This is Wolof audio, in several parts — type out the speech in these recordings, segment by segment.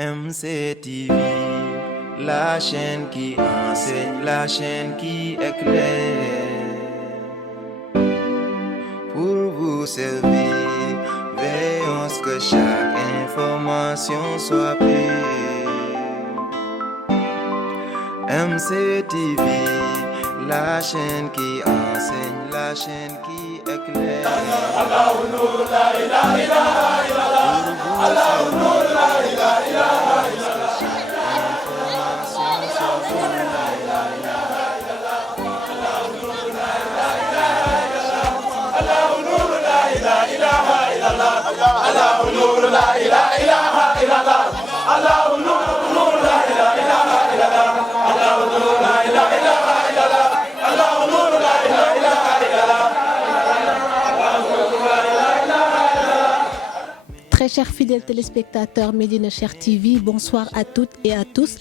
MCTV, la chaîne qui enseigne, la chaîne qui éclaire. Pour vous servir, veillons à ce que chaque information soit pure. MCTV, la chaîne qui enseigne, la chaîne qui éclaire. Très chers fidèles téléspectateurs Médina Cheikh TV, bonsoir à toutes et à tous.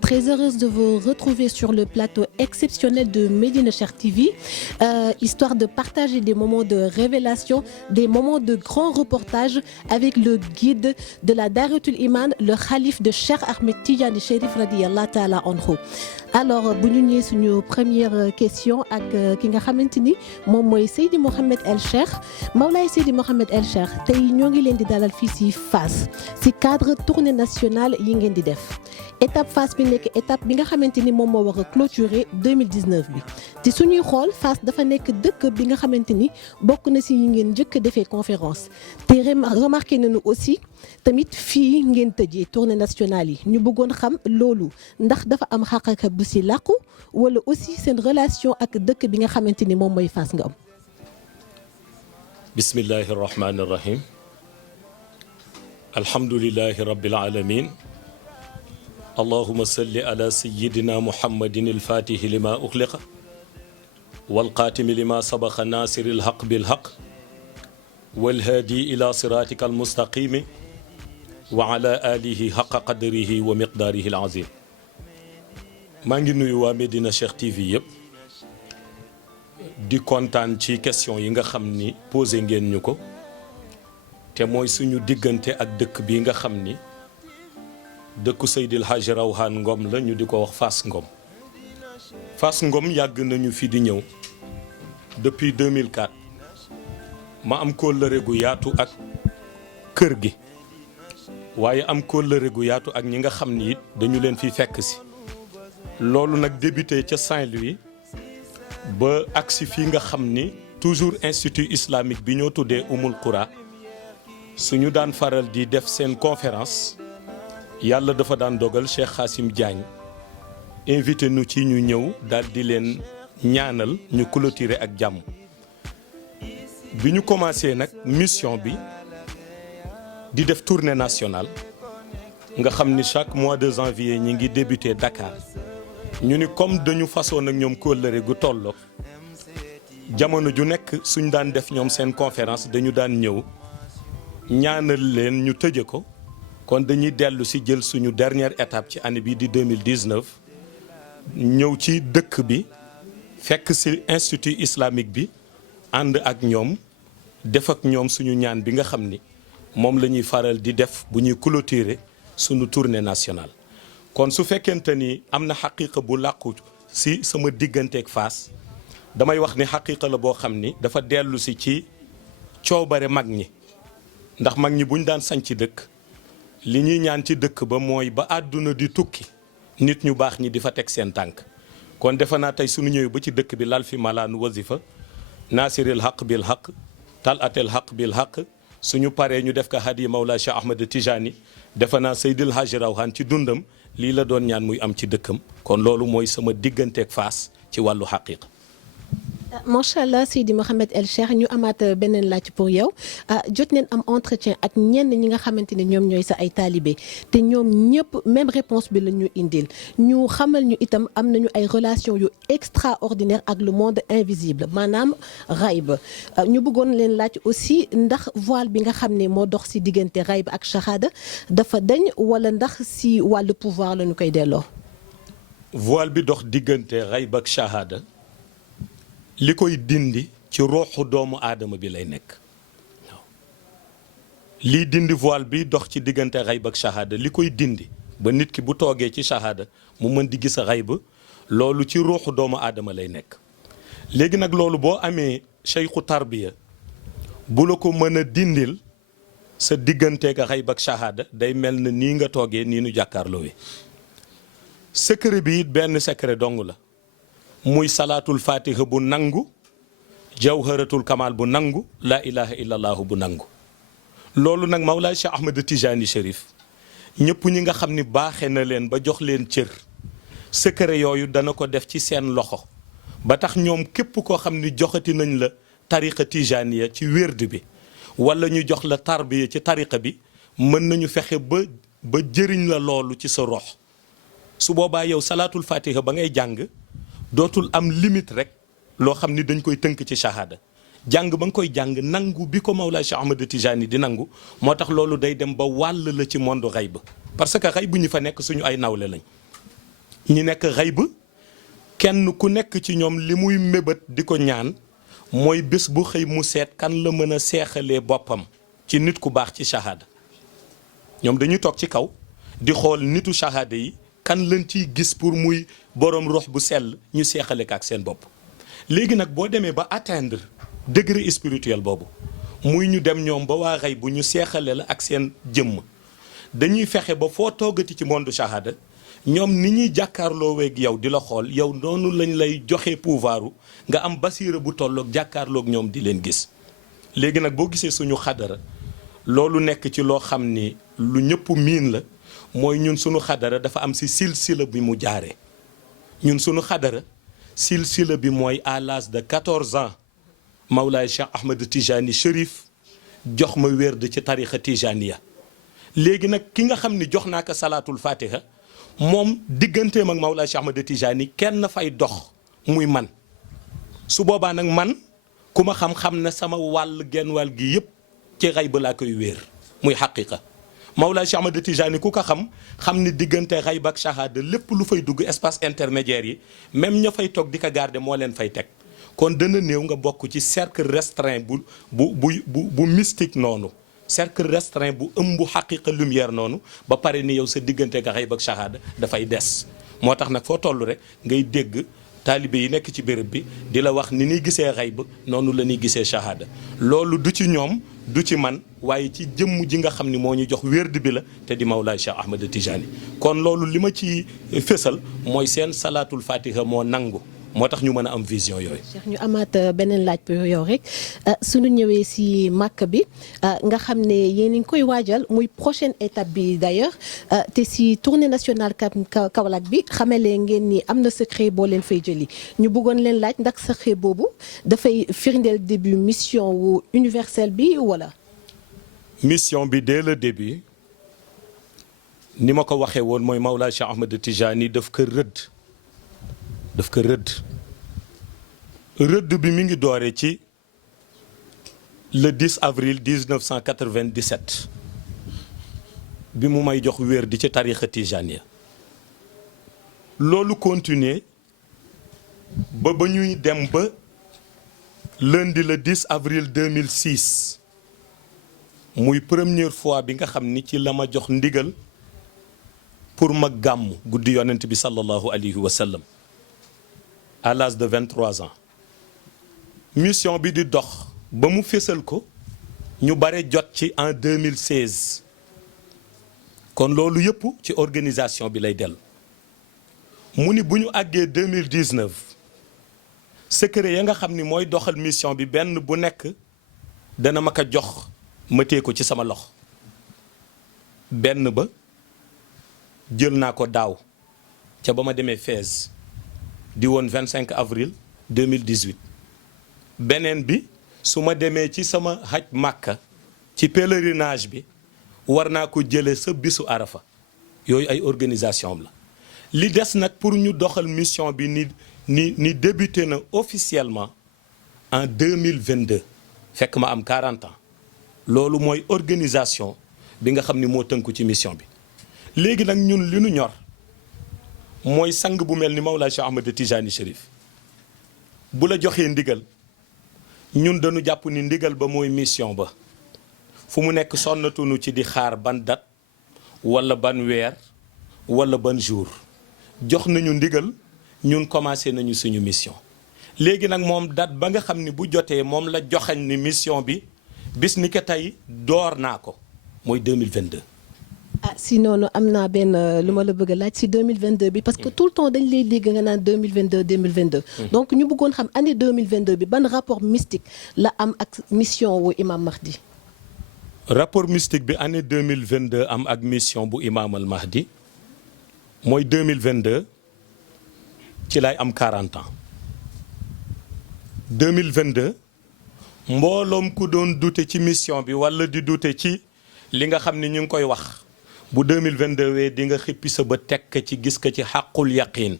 Très heureuse de vous retrouver sur le plateau exceptionnel de Médina Cheikh TV, histoire de partager des moments de révélation, des moments de grands reportages avec le guide de la Daratul Iman, le khalife de Cheikh Ahmed Tidiane Chérif radiyallahu ta'ala anhu. Alors bu ñu ñëwee suñu première question ak ki nga xamante ni moom mooy Seydi Mouhamed El Cheikh Mawlaay Seydi Mouhamed El Cheikh tey ñoo ngi leen di dalal fii ci Fass ci cadre tournée nationale yi ngeen di def étape Fass bi nekk étape bi nga xamante ni moom moo war a clôturer 2019 bi ci suñuy xool Fass dafa nekk dëkk bi nga xamante ni bokk na ci yi ngeen njëkk defee conférence te remarqué nañu aussi tamit fii ngeen tëjee tournée nationale yi ñu bëggoon xam loolu ndax dafa am xaqaka bu ci làqu wala aussi seen relation ak dëkk bi nga xamante ni moom mooy Fass nga am. bismillahi rahmani rahim alhamdulillahi rabbil alamin allahumma salli ala sayyidina muhammadin al-fatihi lima ughliqa wal qatimi lima sabaqa nasiril haqq bil haqq wal hadi ila siratika al mustaqimi wa ala alihi haqqa qadrihi wa miqdarihi al azim. maa ngi nuyu waa Médina Cheikh TV yëpp di kontaan ci question yi nga xam ni posé ngeen ñu ko te mooy suñu diggante ak dëkk bi nga xam ni dëkku Seydil Hadji Rawhan Ngom la ñu di ko wax Fass Ngom. Fass Ngom yàgg nañu fi di ñëw depuis 2004 ma am kóllëre gu yaatu ak kër gi waaye am kóllëre gu yaatu ak ñi nga xam ni it dañu leen fi fekk si. loolu nag débuté ca Saint-Louis ba agsi fii nga xam ni toujours institut islamique bi ñoo tuddee Umul Qura suñu daan faral di def seen conférence yàlla dafa daan dogal Cheikh Khassim Diagne invité nu ci ñu ñëw daal di leen ñaanal ñu clôturer ak jàmm. bi ñu commencé nag mission bi di def tournée nationale nga xam ni chaque mois de janvier ñi ngi débuté Dakar. ñu ni comme dañu façon ak ñoom kóllëre gu tolloo jamono ju nekk suñ daan def ñoom seen conférence dañu daan ñëw ñaanal leen ñu tëje ko kon dañuy dellu si jël suñu dernière étape ci année bi di 2019 ñëw ci dëkk bi fekk si institut islamique bi ànd ak ñoom def ak ñoom suñu ñaan bi nga xam ni moom la ñuy faral di def bu ñuy clôturer suñu tournée nationale. kon su fekkente ni am na xaqiiqa bu làqu si sama digganteeg Fass damay wax ni xaqiiqa la boo xam ni dafa dellu si ci coobare mag ñi ndax mag ñi buñ daan sañ ci dëkk li ñuy ñaan ci dëkk ba mooy ba àdduna di tukki nit ñu baax ñi di fa teg seen tànk. kon defe naa tey suñu ñëwee ba ci dëkk bi lal fi malaanu wasifa nasiril haq bil haq tal atel haq bil haq suñu paree ñu def ko hadi Mawla Cheikh Ahmed Tijani defe naa Seydil Hadji Rawhan ci dundam lii la doon ñaan muy am ci dëkkam kon loolu mooy sama digganteeg Fass ci wàllu xaqiiqa. macha allah Seydi Mouhamed El Cheikh ñu amaat beneen laaj pour yow jot neen am entretien ak ñenn ñi nga xamante ne ñoom ñooy sa ay taalibe te ñoom ñëpp même réponse bi la ñu indil ñu xamal ñu itam am nañu ay relation yu extraordinaire ak le monde invisible maanaam xayb ñu bëggoon leen laaj aussi ndax voile bi nga xam ne moo dox ci diggante xayb ak shahada dafa dañ wala ndax ci wàllu pouvoir la ñu koy delloo. voile bi dox diggante xayb ak shahada li koy dindi ci ruuxu doomu aadama bi lay nekk waaw lii dindi voile bi dox ci diggante xayb ak shahada li koy dindi ba nit ki bu toogee ci shahada mu mën di gis xayb loolu ci ruuxu doomu aadama lay nekk. léegi nag loolu boo amee cheikhu tarbiya bu la ko mën a dindil sa digganteeg xayb ak shahada day mel na nii nga toogee nii nu jàkkaarloowee. secret bi it benn secret dong la muy salaatul fatiha bu nangu jawharatul kamal bu nangu laa ilaha illallahu bu nangu. loolu nag Mawlaay Cheikh Ahmed Tijani Chérif ñëpp ñi nga xam ni baaxe na leen ba jox leen cër secret yooyu dana ko def ci seen loxo ba tax ñoom képp koo xam ni joxati nañ la tariqa tijaniya ci wérd bi wala ñu jox la tarbiya ci tariqa bi mën nañu fexe ba jëriñ la loolu ci sa rox. su boobaa yow salaatul fatiha ba ngay jàng dootul am limite rek loo xam ni dañ koy tënk ci shahada jàng ba nga koy jàng nangu bi ko Mawlaay Cheikh Ahmed Tijani di nangu moo tax loolu day dem ba wàll la ci monde xayb parce que xayb ñi fa nekk suñu ay nawle lañ. ñi nekk xayb kenn ku nekk ci ñoom li muy mébét di ko ñaan mooy bés bu xëy mu seet kan la mën a seexalee boppam ci nit ku baax ci shahada. ñoom dañuy toog ci kaw di xool nitu shahada yi kan lañ ciy gis pour muy borom rox bu sell ñu seexale ko ak seen bopp. léegi nag boo demee ba atteindre degré spirituel boobu muy ñu dem ñoom ba waa xay bu ñu seexale la ak seen jëmm dañuy fexe ba foo toogati ci monde shahada ñoom ni ñuy jàkkaarloo weeg yow di la xool yow noonu lañ lay joxe pouvoiru nga am basiira bu tolloog jàkkaarloog ñoom di leen gis. léegi nag boo gisee suñu xadara loolu nekk ci loo xam ni lu ñëpp miin la mooy ñun suñu xadara dafa am si silsila bi mu jaaree. ñun suñu xadara silsila bi mooy à l'âge de 14 ans Mawlaay Cheikh Ahmed Tijani Chérif jox ma wérd ci tariqa tijaniya. léegi nag ki nga xam ni jox naa ko salaatul fatiha moom digganteem ak Mawlaay Cheikh Ahmed Tijani kenn fay dox muy man. su boobaa nag man ku ma xam-xam na sama wàll genn wàll gi yëpp ci xayb laa koy wéer muy xaqiqa. Mawlaay Cheikh Ahmed Tijani ku ko xam ni diggante xayb ak shahada lépp lu fay dugg espace intermédiaire yi même ña fay toog di ko garder moo leen fay teg. kon dana néew nga bokk ci cercle restreint bu mystique noonu cercle restreint bu ëmb xaqiqa lumière noonu ba pare ni yow sa diggante nga xayb ak shahada dafay des. moo tax nag foo toll rek ngay dégg taalibe yi nekk ci béréb bi di la wax ni ñuy gisee xayb noonu la ñuy gisee shahada. loolu du ci ñoom du ci man waaye ci jëmm ji nga xam ni moo ñu jox wérd bi la te di Mawlaay Cheikh Ahmed Tijani. kon loolu li ma ci fésal mooy seen salaatul fatiha moo nangu moo tax ñu mën a am vision yooyu. Cheikh ñu amaat beneen laaj pour yow rek suñu ñëwee si màkk bi nga xam ne yéen a ngi koy waajal muy prochaine étape bi d'ailleurs te si tournée nationale Kaolack bi xamale ngeen ni am na secret boo leen fay jëli ñu bëggoon leen laaj ndax secret boobu dafay firndeel début mission wu universelle bi wala. mission bi dès le début ni ma ko waxee woon mooy Mawlaay Cheikh Ahmed Tijani daf ko rëdd bi mi ngi doore ci le 10 avril 1997 bi mu may jox wér di ci tariqa tijaniya. loolu continuer ba ñuy dem ba lundi le 10 avril 2006 muy première fois bi nga xam ni ci la ma jox ndigal pour ma gàmm guddi yonent bi sallallahu alayhi wa sallam à l'âge de 23 ans. mission bi di dox ba mu fésal ko ñu bare jot ci en 2016 kon loolu yëpp ci organisation bi lay dellu. mu ni bu ñu àggee 2019 secret ya nga xam ni mooy doxal mission bi benn bu nekk dana ma ko jox ma téye ko ci sama loxo. benn ba jël naa ko daaw ca ba ma demee Fès di woon 25 avril 2018. beneen bi su ma demee ci sama haj Makka ci pèlerinage bi war naa ko jëlee sa bisu Arafa. yooyu ay organisation la li des nag pour ñu doxal mission bi ni débuté na officiellement en 2022 fekk ma am 40 ans. loolu mooy organisation bi nga xam ni moo tënku ci mission bi. léegi nag ñun li nu ñor mooy sang bu mel ni Mawlaay Cheikh Ahmed Tijani Chérif bu la joxee ndigal ñun dañu jàpp ni ndigal ba mooy mission ba fu mu nekk sonnatunu ci di xaar ban date wala ban weer wala ban jour jox nañu ndigal ñun commencé nañu suñu mission léegi nag moom date ba nga xam ni bu jotee moom la joxañ ni mission bi bis ni ko tey door naa ko mooy 2022. ah si noonu am naa benn lu ma la bëgg a laaj si 2022 bi parce que tout le temps dañ lay dégg nga naan 2022. donc ñu bëggoon xam année 2022 bi ban rapport mystique la am ak mission wu Imam Mahdi. rapport mystique bi année 2022 am ak mission bu Imam al Mahdi mooy 2022 ci lay am 40 ans 2022 mbooloom ku doon dute ci mission bi wala di dute ci li nga xam ni ñu ngi koy wax bu 2022 wee di nga xippi sa ba tekk ci gis ko ci xàqul yaqiin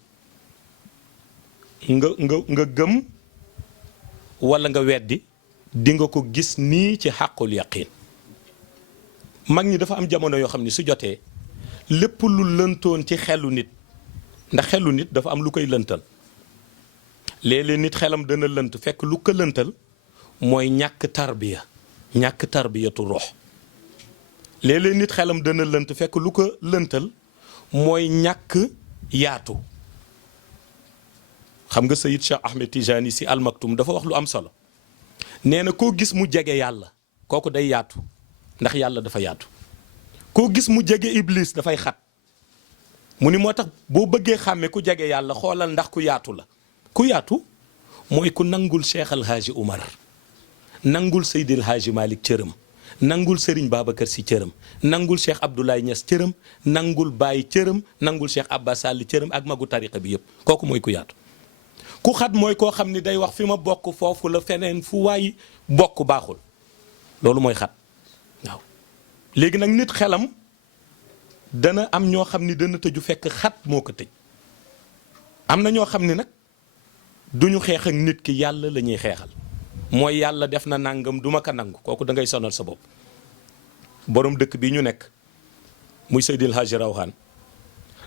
nga gëm wala nga weddi di nga ko gis nii ci xàqul yaqiin mag ñi dafa am jamono yoo xam ni su jotee lépp lu lëntoon ci xelu nit ndax xelu nit dafa am lu koy lëntal léeg-léeg nit xelam dana lënt fekk lu ko lëntal mooy ñàkk tarbiyatu ruux léeg-léeg nit xelam dana lënt fekk lu ko lëntal mooy ñàkk yaatu xam nga Sayid Cheikh Ahmed Tijani si Al Maktoum dafa wax lu am solo nee na koo gis mu jege yàlla kooku day yaatu ndax yàlla dafa yaatu koo gis mu jege Iblis dafay xat mu ni moo tax boo bëggee xàmme ku jege yàlla xoolal ndax ku yaatu la ku yaatu mooy ku nangul Cheikh Al Hadji Oumar nangul Seydil Hadji Malick cëram nangul Serigne Babacar Sy cëram nangul Cheikh Abdoulaye Niass cëram nangul Baye cëram nangul Cheikh Abba Sall cëram ak magu tariqa bi yëpp kooku mooy ku yaatu ku xat mooy koo xam ni day wax fi ma bokk foofu la feneen fu waay bokk baaxul loolu mooy xat waaw léegi nag nit xelam dana am ñoo xam ni dana tëju fekk xat moo ko tëj am na ñoo xam ni nag duñu xeex ak nit ki yàlla la ñuy xeexal mooy yàlla def na nangam duma ko nangu kooku da ngay sonal sa bopp borom dëkk bi ñu nekk muy Seydil Hadji Rawhan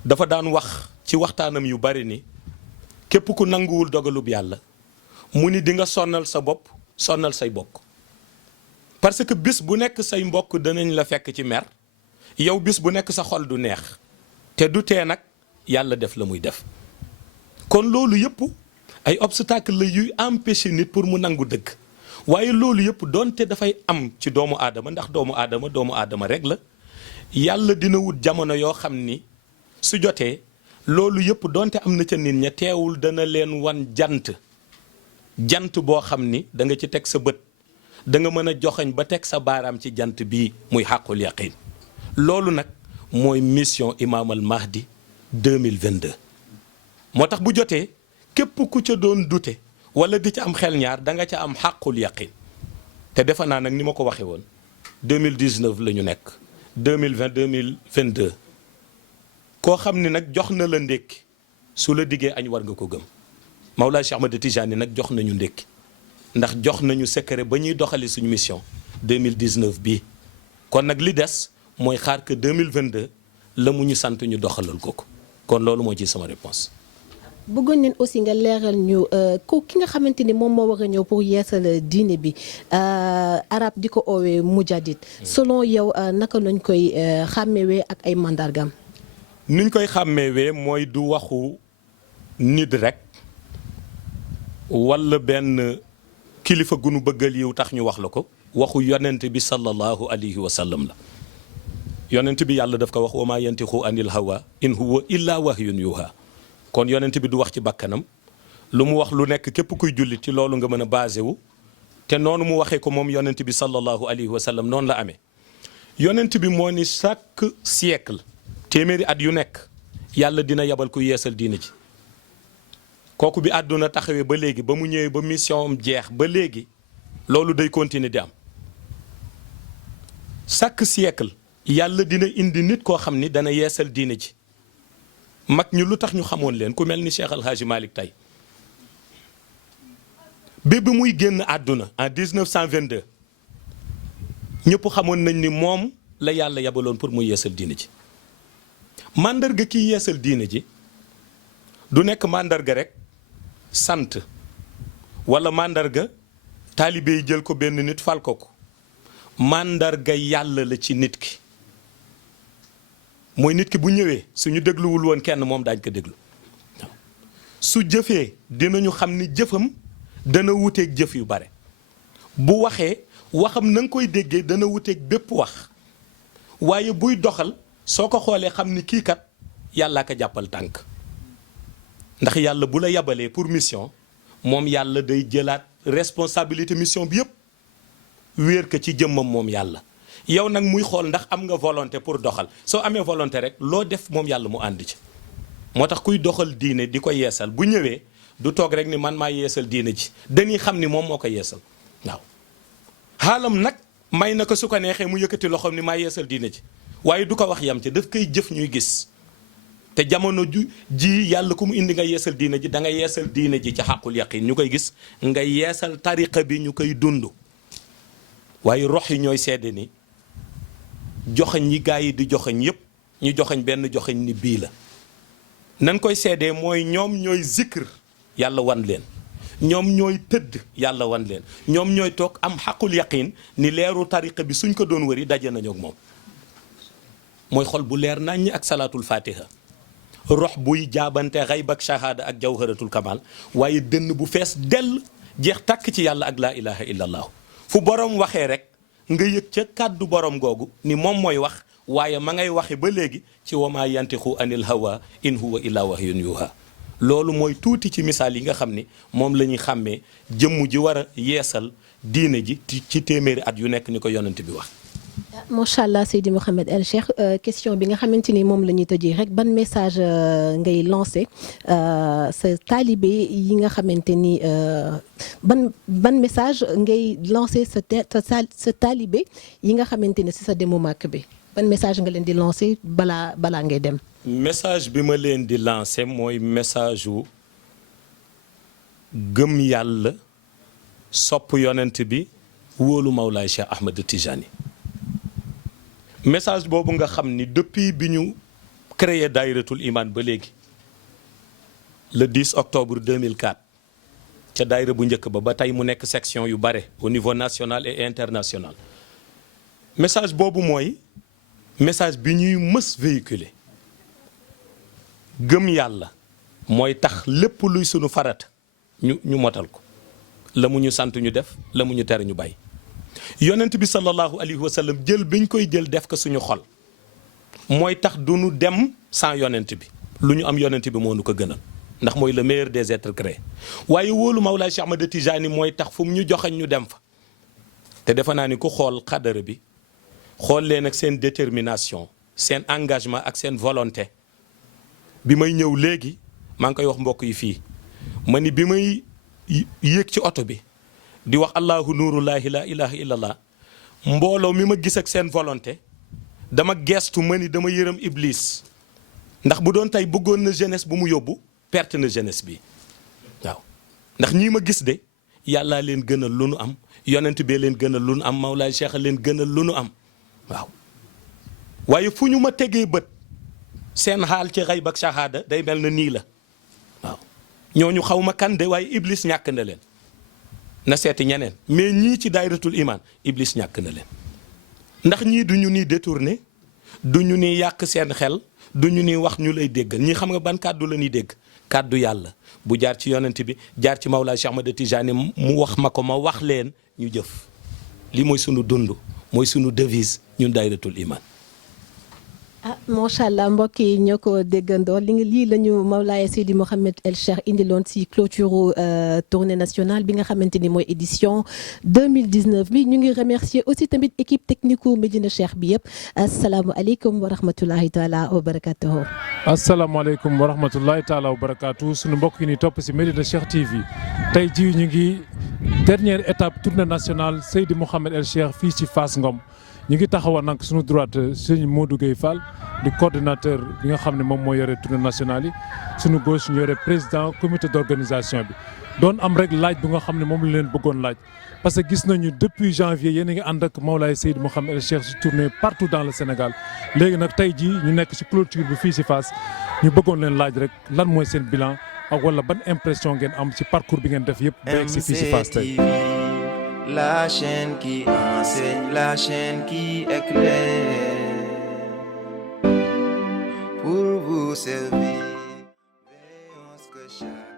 dafa daan wax ci waxtaanam yu bari ni képp ku nanguwul dogalub yàlla mu ni di nga sonal sa bopp sonal say bokk parce que bis bu nekk say mbokk danañ la fekk ci mer yow bis bu nekk sa xol du neex te du tee nag yàlla def la muy def kon loolu yëpp ay obstacle la yuy empêcher nit pour mu nangu dëgg waaye loolu yëpp doonte dafay am ci doomu aadama ndax doomu aadama rek la yàlla dina wut jamono yoo xam ni su jotee loolu yëpp doonte am na ca nit ña teewul dana leen wan jant boo xam ni da nga ci teg sa bët da nga mën a joxañ ba teg sa baaraam ci jant bii muy xàqul yaqin loolu nag mooy mission Imam al Mahdi 2022 moo tax bu jotee képp ku ca doon dute wala di ca am xel ñaar da nga ca am xàqul yaqin te defe naa nag ni ma ko waxee woon 2019 la ñu nekk 2020 2022 koo xam ni nag jox na la ndékki su la diggee añ war nga ko gëm Mawlaay Cheikh Ahmed Tijani nag jox nañu ndékki ndax jox nañu secret ba ñuy doxali suñu mission 2019 bii kon nag li des mooy xaar que 2022 la mu ñu sant ñu doxalal ko kon loolu moo ci sama réponse bëggoon nañ aussi nga leeral ñu ki nga xamante ni moom moo war a ñëw pour yeesal diine bi arab di ko oowee mujadid selon yow naka lañ koy xàmmewee ak ay mandargam nuñ koy xàmmewee mooy du waxu nit rek wala benn kilifa gu nu bëggal yiw tax ñu wax la ko waxu yonent bi sallallahu alayhi wa sallam la yonent bi yàlla daf ko wax wa maa yantixu anil hawa in huwa illa wahyun yuha kon yonent bi du wax ci bakkanam lu mu wax lu nekk képp kuy jullit ci loolu nga mën a basé wu te noonu mu waxee ko moom yonent bi sallallahu alayhi wa sallam noonu la amee yonent bi moo ni chaque siècle téeméeri at yu nekk yàlla dina yabal ku yeesal diina ji kooku bi àdduna taxawee ba léegi ba mu ñëwee ba mission am jeex ba léegi loolu day continuer di am chaque siècle yàlla dina indi nit koo xam ni dana yeesal diina ji mag ñi lu tax ñu xamoon leen ku mel ni Cheikh Al Hadji Malick tey bi muy génn àdduna en 1922 ñëpp xamoon nañ ni moom la yàlla yabaloon pour mu yeesal diina ji mandarga kii yeesal diina ji du nekk mandarga rek sant wala mandarga taalibe yi jël ko benn nit fal ko màndarga yàlla la ci nit ki mooy nit ki bu ñëwee suñu dégluwul woon kenn moom daañ ko déglu su jëfee dinañu xam ni jëfam dana wuteeg jëf yu bare bu waxee waxam na nga koy déggee dana wuteeg bépp wax waaye buy doxal soo ko xoolee xam ni kii kat yàllaa ko jàppal tànk ndax yàlla bu la yabalee pour mission moom yàlla day jëlaat responsabilité mission bi yëpp wéer ko ci jëmmam moom yàlla yow nag muy xool ndax am nga volonté pour doxal soo amee volonté rek loo def moom yàlla mu ànd ci moo tax kuy doxal diine di ko yeesal bu ñëwee du toog rek ni man maa yeesal diine ji dañuy xam ni moom moo ko yeesal waaw xaalam nag may na ko su ko neexee mu yëkkati loxoom ni maa yeesal diine ji waaye du ko wax yam ci daf koy jëf ñuy gis te jamono ji yàlla ku mu indi nga yeesal diine ji da nga yeesal diine ji ci xàqul yaqin ñu koy gis nga yeesal tariqa bi ñu koy dund waaye rox yi ñooy seede ni joxañ yi gaa yi di joxañ yépp ñu joxañ benn joxañ ni bii la nan koy seedee mooy ñoom ñooy zikr yàlla wan leen ñoom ñooy tëdd yàlla wan leen ñoom ñooy toog am xaqul yaqin ni leeru tariqa bi suñ ko doon wëri daje nañu ak moom mooy xol bu leer naññ ak salaatul fatiha rox buy jaabante xayb ak shahada ak jawharatul kamal waaye dënn bu fees dell jeex tàkk ci yàlla ak laa ilaha illa allah fu borom waxee rek nga yëg ca kàddu borom googu ni moom mooy wax waaye ma ngay waxe ba léegi ci wama yantixu anil hawa in huwa illa wahyun yuha loolu mooy tuuti ci misaal yi nga xam ni moom la ñuy xàmmee jëmm ji war a yeesal diine ji ci téeméeri at yu nekk ni ko yonent bi wax. macha allah Seydi Mouhamed El Cheikh question bi nga xamante ni moom la ñuy tëjee rek ban message ngay lancé sa taalibe yi nga xamante ni ban message ngay lancé sa taalibe yi nga xamante ni si sa demu màkk bi ban message nga leen di lancé balaa ngay dem. message bi ma leen di lancé mooy message wu gëm yàlla sopp yonent bi wóolu Mawlaay Cheikh Ahmed Tijani. message boobu nga xam ni depuis bi ñu créé daayiratul iman ba léegi le 10 octobre 2004 ca daayira bu njëkk ba tey mu nekk section yu bare au niveau national et international message boobu mooy message bi ñuy mës véhiculer gëm yàlla mooy tax lépp luy sunu farata ñu motal ko la mu ñu sant ñu def la mu ñu tere ñu bàyyi yonent bi sallallahu alayhi wa sallam jël biñ koy jël def ko suñu xol mooy tax du ñu dem sans yonent bi lu ñu am yonent bi moo nu ko gënal ndax mooy le meilleur des êtres créés waaye wóolu Mawlaay Cheikh Ahmed Tijani mooy tax fu mu ñu joxañ ñu dem fa te defe naa ni ku xool xadara bi xool leen ak seen détermination seen engagement ak seen volonté bi may ñëw léegi maa ngi koy wax mbokk yi fii ma ni bi may yéeg ci oto bi di wax allahu nuurullahi la ilaha illallah mbooloo mi ma gis ak seen volonté dama geestu ma ni dama yërëm iblis ndax bu doon tey bëggoon na jeunesse bu mu yóbbu perte na jeunesse bi waaw ndax ñii ma gis de yàllaa leen gënal lu nu am yonent bee leen gënal lu nu am Mawlaay Cheikh leen gënal lu nu am waaw waaye fu ñu ma tegee bët seen xaal ci xayb ak shahada day mel na nii la waaw ñooñu xaw ma kan de waaye iblis ñàkk na leen na seeti ñeneen mais ñii ci daayiratul iman iblis ñàkk na leen ndax ñii du ñu ni détourné du ñu ni yàq seen xel du ñu ni wax ñu lay déggal ñii xam nga ban kàddu la ñuy dégg kàddu yàlla bu jaar ci yonent bi jaar ci Mawlaay Cheikh Ahmed Tijani mu wax ma ko ma wax leen ñu jëf lii mooy sunu dund mooy sunu devise ñun daayiratul iman. macha allah mbokk yi ñoo ko déggandoo lii la ñu Mawlaay Seydi Mouhamed El Cheikh indiloon ci clôture tournée nationale bi nga xamante ni mooy édition 2019 bi ñu ngi remercier aussi tamit équipe technique Médina Cheikh bi yëpp asalaamualeykum wa rahmatulahi taala wa barakatuhu. asalaamaaleykum wa rahmatulahi taala wa barakatuhu sunu mbokk yi ni topp ci Médina Cheikh TV tey jii ñu ngi dernière étape tournée nationale Seydi Mouhamed El Cheikh fii ci Fass Ngom. ñu ngi taxawoon nag suñu droite sëñ Modou Gueye Fall di coordonnateur bi nga xam ne moom moo yore tournée nationale yi suñu gauche ñu yore président comité d'organisation bi doon am rek laaj bi nga xam ne moom la leen bëggoon laaj parce que gis nañu depuis janvier yéen a ngi ànd ak Mawlaay Seydi Mouhamed El Cheikh si tournée partout dans le Sénégal léegi nag tey jii ñu nekk ci clôture bi fii ci Fass ñu bëggoon leen laaj rek lan mooy seen bilan ak wala ban impression ngeen am ci parcours bi ngeen def yëpp ba yegg si fii ci Fass tey La chaîne qui enseigne, la chaîne qui éclaire. Pour vous servir, veillons ce que chaque